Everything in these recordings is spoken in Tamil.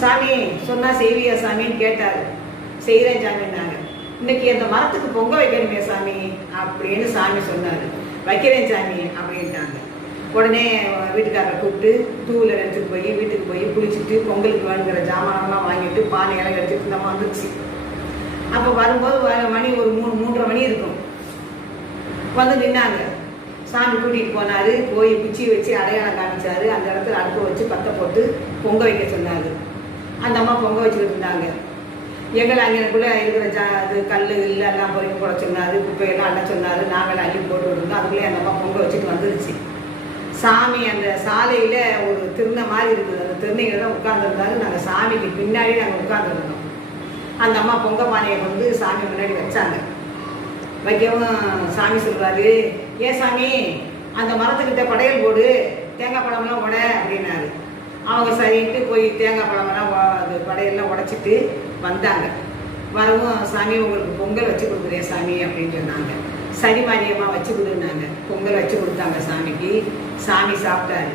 சாமி சொன்னா செய்வியா சாமின்னு கேட்டாரு. செய்கிறேன் சாமின்னாங்க. இன்னைக்கு அந்த மரத்துக்கு பொங்க வைக்கணுமே சாமி அப்படின்னு சாமி சொன்னார். வைக்கிறேன் சாமி அப்படின்ட்டாங்க. உடனே வீட்டுக்காரரை கூப்பிட்டு டூவில் எடுத்துகிட்டு போய் வீட்டுக்கு போய் குளிச்சுட்டு பொங்கலுக்கு வேணுங்கிற ஜாமானெல்லாம் வாங்கிட்டு பானையெல்லாம் எடுத்துகிட்டு நம்ம வந்துச்சு. அப்போ வரும்போது மணி ஒரு 3:30 மணி இருக்கும். வந்து நின்னாங்க. சாமி கூட்டிகிட்டு போனார். போய் குச்சி வச்சு அடையாளம் காமிச்சார். அந்த இடத்துல அடுப்பை வச்சு பற்ற போட்டு பொங்க வைக்க சொன்னார். அந்த அம்மா பொங்க வச்சுக்கிட்டு இருந்தாங்க. எங்களை அங்கேக்குள்ளே இருக்கிற அது கல் இல்லை எல்லாம் பொறுக்கி போட சொன்னார். குப்பையெல்லாம் அள்ள சொன்னார். நாங்கள் அள்ளி போட்டு விட்டுருந்தோம். அதுக்குள்ளே அந்த அம்மா பொங்க வச்சுட்டு வந்துருச்சு. சாமி அந்த சாலையில் ஒரு திருநை மாதிரி இருக்குது. அந்த திருநையில் தான் உட்காந்துருந்தாரு. நாங்கள் சாமிக்கு பின்னாடி நாங்கள் உட்காந்துருந்தோம். அந்த அம்மா பொங்க பானையை வந்து சாமி முன்னாடி வச்சாங்க. வைக்கவும் சாமி சொல்கிறாரு, ஏன் சாமி அந்த மரத்துக்கிட்ட படையல் போடு, தேங்காய் பழமெல்லாம் உட அப்படின்னாரு. அவங்க சரின்ட்டு போய் தேங்காய் பழமெல்லாம் அது படையெல்லாம் உடைச்சிட்டு வந்தாங்க. வரவும் சாமி உங்களுக்கு பொங்கல் வச்சு கொடுக்குறேன் சாமி அப்படின்னு சொன்னாங்க. சரி மாரியம்மா வச்சு கொடுன்னாங்க. பொங்கல் வச்சு கொடுத்தாங்க சாமிக்கு. சாமி சாப்பிட்டாரு.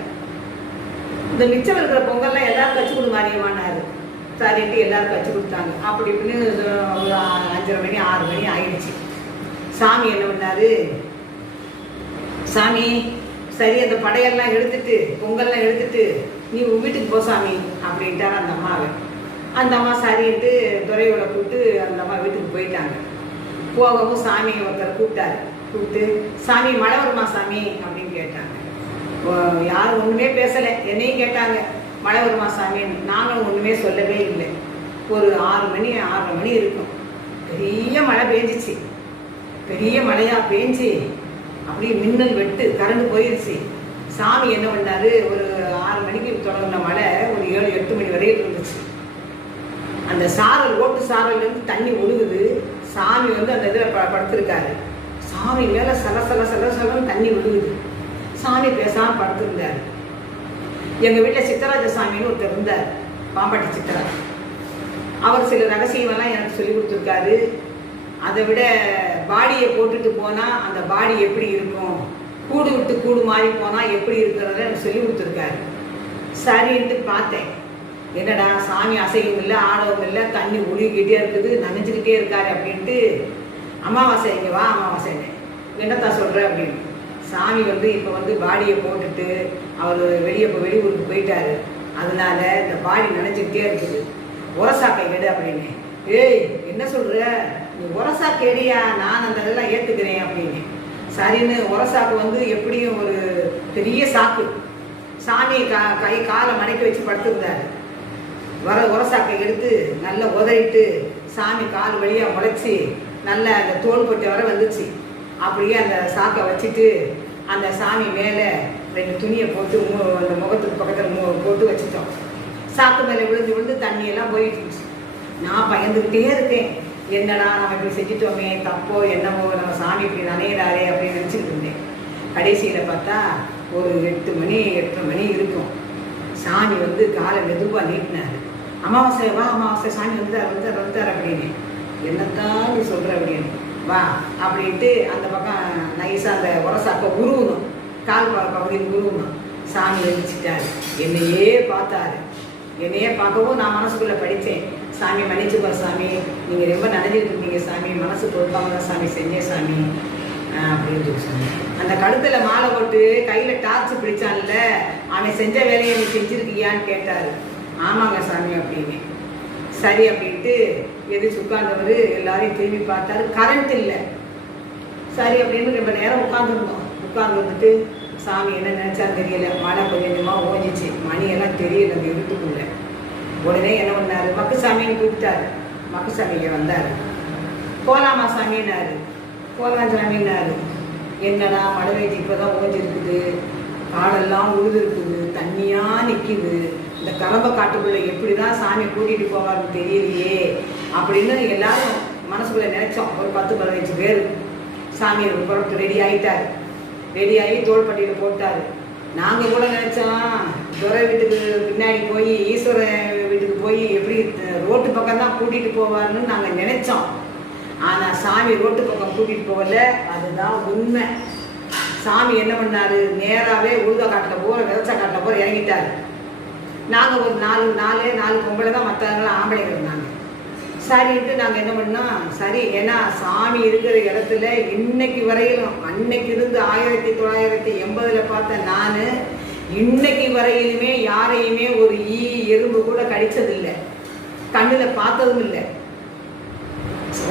இந்த மிச்சம் இருக்கிற பொங்கல்லாம் எல்லாருக்கும் வச்சு கொடு மாரியம்மானாரு. சரின்ட்டு எல்லாருக்கும் வச்சு கொடுத்தாங்க. அப்படி இப்படின்னு ஒரு 5:30 மணி 6 மணி ஆயிடுச்சு. சாமி என்ன பண்ணாரு, சாமி சரி அந்த படையெல்லாம் எடுத்துட்டு பொங்கல்லாம் எடுத்துட்டு நீ வீட்டுக்கு போ சாமி அப்படின்ட்டாரு அந்த அம்மாவை. அந்த அம்மா சரின்ட்டு துறையோட கூப்பிட்டு அந்த அம்மா வீட்டுக்கு போயிட்டாங்க. போகவும் சாமி ஒருத்தர் கூப்பிட்டாரு. கூப்பிட்டு சாமி மழை வருமா சாமி அப்படின்னு கேட்டாங்க. யாரும் ஒன்றுமே பேசலை. என்னையும் கேட்டாங்க மழை வருமா சாமின்னு. நாங்களும் ஒன்றுமே சொல்லவே இல்லை. ஒரு 6 மணி 6:30 மணி இருக்கும். பெரிய மழை பெஞ்சிச்சு. பெரிய மழையாக பேஞ்சு அப்படியே மின்னல் வெட்டு கரண்ட் போயிடுச்சு. சாமி என்ன பண்ணாரு, ஒரு 6 மணிக்கு தொடங்கின மழை ஒரு 7-8 மணி வரையும் இருந்துச்சு. அந்த சாரல் ஓட்டு சாரல்லேருந்து தண்ணி ஒழுகுது. சாமி வந்து அந்த இதில் படுத்திருக்காரு. சாமி மேலே சலன்னு தண்ணி விழுகுது. சாமி பேசாமல் படுத்திருந்தார். எங்கள் வீட்டில் சித்தராஜ சாமின்னு ஒருத்தர் இருந்தார், பாம்பாட்டி சித்தராஜ். அவர் சில ரகசியமெல்லாம் எனக்கு சொல்லி கொடுத்துருக்காரு. அதை விட பாடியை போட்டுட்டு போனால் அந்த பாடி எப்படி இருக்கும், கூடு விட்டு கூடு மாறி போனால் எப்படி இருக்கிறத எனக்கு சொல்லி கொடுத்துருக்காரு. சரின்ட்டு பார்த்தேன். என்னடா சாமி அசையும் இல்லை ஆடவும் இல்லை, தண்ணி ஒழுகிக்கிட்டே இருக்குது, நனைஞ்சிக்கிட்டே இருக்காரு அப்படின்ட்டு அமாவாசை இங்கே வா அமாவாசைன்னு என்னத்தா சொல்கிறேன் அப்படின்னு. சாமி வந்து இப்போ வந்து பாடியை போட்டுட்டு அவர் வெளியூருக்கு போயிட்டாரு. அதனால இந்த பாடி நனைஞ்சிக்கிட்டே இருக்குது, உரசாக்கை எடு அப்படின்னு. ஏய் என்ன சொல்கிற நீ, உரசாக்கு எடியா, நான் அந்த இதெல்லாம் ஏற்றுக்கிறேன் அப்படின்னு. சரின்னு உரசாக்கு வந்து எப்படியும் ஒரு பெரிய சாக்கு. சாமி காலை மடக்கி வச்சு படுத்துருந்தாரு. உரசாக்கை எடுத்து நல்லா உதறிட்டு சாமி கால் வழியாக முளைச்சி நல்லா அந்த தோல் கொட்டை வர வந்துச்சு. அப்படியே அந்த சாக்கை வச்சுட்டு அந்த சாமி மேலே 2 துணியை போட்டு அந்த முகத்துக்கு பக்கத்தில் போட்டு வச்சுட்டோம். சாக்கு மேலே விழுந்து தண்ணியெல்லாம் போயிட்டு இருந்துச்சு. நான் பயந்துக்கிட்டே இருக்கேன். என்னடா நம்ம இப்படி செஞ்சுட்டோமே, தப்போ என்னமோ, நம்ம சாமி இப்படி நனையிறாரே அப்படின்னு நினச்சிக்கிட்டு இருந்தேன். கடைசியில் பார்த்தா ஒரு 8 மணி 8:30 மணி இருக்கும். சாமி வந்து காலை மெதுவாக நீட்டினார். அமாவாசை வா அமாவாசை, சாமி வந்துட்டார் அப்படின்னு. என்னத்தான் நீ சொல்கிற அப்படின்னு, வா அப்படின்ட்டு அந்த பக்கம் நைஸாக அந்த உரசாக்க உருவணும், கால் பகுதியில் உருவணும். சாமி எழுந்திச்சிட்டார். என்னையே பார்த்தாரு. என்னையே பார்க்கவும் நான் மனசுக்குள்ளே படித்தேன், சாமி மன்னிச்சுப்பார் சாமி, நீங்கள் ரொம்ப நனைஞ்சிட்டு இருந்தீங்க சாமி, மனசு பொறுப்பாக தான் சாமி செஞ்சேன் சாமி அப்படின்னு சொல்லி. அந்த கழுத்தில் மாலை போட்டு கையில் டார்ச் பிடிச்சான்ல, அவன் செஞ்ச வேலையை நீ செஞ்சுருக்கியான்னு கேட்டார். ஆமாங்க சாமி அப்படின்னு. சரி அப்படின்ட்டு எதிர்த்து உட்கார்ந்தவர் எல்லாரையும் திரும்பி பார்த்தாரு. கரண்ட் இல்லை. சரி அப்படின்னு ரொம்ப நேரம் உட்காந்துருந்தோம். உட்கார்ந்து வந்துட்டு சாமி என்ன நினச்சான்னு தெரியல, மழை கொஞ்சமாக ஓஞ்சிச்சு, மணியெல்லாம் தெரியல அந்த இருட்டுக்குள்ள. உடனே என்ன பண்ணாரு, மக்குசாமின்னு கூப்பிட்டாரு. மக்குசாமிக்கு வந்தார். போலாமா சாமின்னாரு. போலாம் சாமின்னாரு. என்னடா மழை பெய்ஞ்சு இப்போ தான் ஓஞ்சிருக்குது, காடெல்லாம் உழுது இருக்குது, தண்ணியாக நிற்கிது, இந்த கலம்ப காட்டுக்குள்ளே எப்படி தான் சாமி கூட்டிகிட்டு போவாருன்னு தெரியலையே அப்படின்னு எல்லாரும் மனசுக்குள்ளே நினச்சோம். ஒரு 10-15 பேர். சாமி புறத்து ரெடி ஆகிட்டார். ரெடி ஆகி தோள்பட்டியில் போட்டார். நாங்கள் கூட நினச்சோம் துரை வீட்டுக்கு பின்னாடி போய் ஈஸ்வர வீட்டுக்கு போய் எப்படி ரோட்டு பக்கம் தான் கூட்டிகிட்டு போவார்னு நாங்கள் நினச்சோம். ஆனால் சாமி ரோட்டு பக்கம் கூட்டிகிட்டு போகல. அதுதான் உண்மை. சாமி என்ன பண்ணார், நேராகவே உழுத காட்டில் போகிற விதச்சா காட்டில் போகிற இறங்கிட்டார். நாங்கள் ஒரு நாலு பொம்பளை தான், மற்றவங்களாம் ஆம்பளைங்க இருந்தாங்க. சரின்ட்டு நாங்கள் என்ன பண்ணோம், சரி ஏன்னா சாமி இருக்கிற இடத்துல இன்னைக்கு வரையிலும், அன்னைக்கு இருந்து 1980 பார்த்த நான் இன்னைக்கு வரையிலுமே யாரையுமே ஒரு எறும்பு கூட கடிச்சதில்லை, கண்ணில் பார்த்ததும் இல்லை.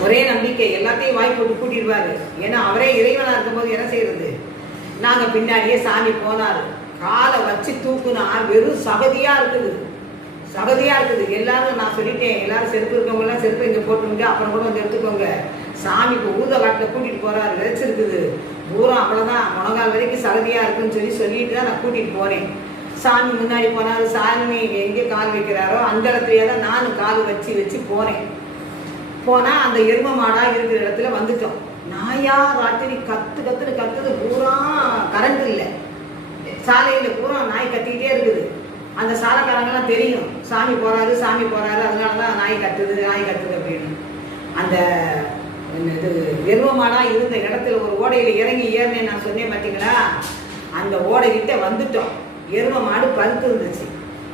ஒரே நம்பிக்கை, எல்லாத்தையும் வாய் போட்டு கூட்டிடுவாரு. ஏன்னா அவரே இறைவனாக இருக்கும்போது என்ன செய்யறது. நாங்கள் பின்னாடியே சாமி போனார். காலை வச்சு தூக்குனா வெறும் சகதியாக இருக்குது, சகதியாக இருக்குது. எல்லாரும் நான் சொல்லிட்டேன், எல்லாரும் செருப்பு இருக்கவங்கலாம் செருப்பு இங்கே போட்டுங்க, அப்புறம் கூட வந்து எடுத்துக்கோங்க. சாமி இப்போ ஊத காட்டில் கூட்டிகிட்டு போகிறாரு, விதைச்சிருக்குது பூரா, அவ்வளோதான் முழங்கால் வரைக்கும் சகதியாக இருக்குன்னு சொல்லிட்டு தான் நான் கூட்டிகிட்டு போனேன். சாமி முன்னாடி போனார். சாமி எங்கே கால் வைக்கிறாரோ அந்த இடத்துலையே தான் நானும் கால் வச்சு போனேன். போனால் அந்த எரும மாடாக இருக்கிற இடத்துல வந்துட்டோம். நாயா ராத்திரி கத்துது பூரா, கரண்ட் இல்லை, சாலையில் பூரா நாய் கத்திக்கிட்டே இருக்குது. அந்த சாலைக்காரங்கெல்லாம் தெரியும் சாமி போகிறாரு, அதனால தான் நாய் கத்துது அப்படின்னு. அந்த இது எரும மாடாக இருந்த இடத்துல ஒரு ஓடையில் இறங்கி ஏறினேன் நான் சொன்னேன் பார்த்தீங்களா, அந்த ஓடைகிட்ட வந்துட்டோம். எரும மாடு படுத்து இருந்துச்சு.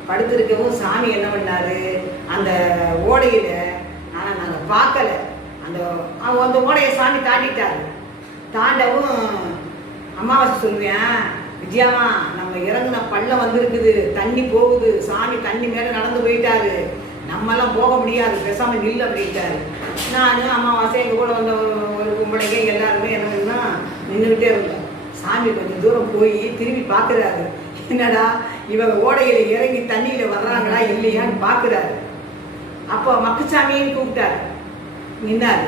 படுத்துருக்கவும் சாமி என்ன பண்ணாரு, அந்த ஓடையில், ஆனால் நாங்கள் பார்க்கல, அந்த ஓடையை சாமி தாண்டிட்டாரு. தாண்டவும் அமாவாசை சொல்லுவேன், விஜயாமா நம்ம இறங்குன பள்ளம் வந்திருக்குது, தண்ணி போகுது, சாமி தண்ணி மேலே நடந்து போயிட்டாரு, நம்மெல்லாம் போக முடியாது, பேசாமல் நில் அப்படின்ட்டாரு. நான் அமாவாசை எங்கள் கூட வந்த ஒரு கும்பளைங்க எல்லாருமே என்ன பண்ணா நின்றுக்கிட்டே இருந்தோம். சாமி கொஞ்சம் தூரம் போய் திரும்பி பார்க்குறாரு, என்னடா இவங்க ஓடையில் இறங்கி தண்ணியில் வர்றாங்களா இல்லையான்னு பார்க்குறாரு. அப்போ மக்குச்சாமின்னு கூப்பிட்டாரு, நின்னாரு.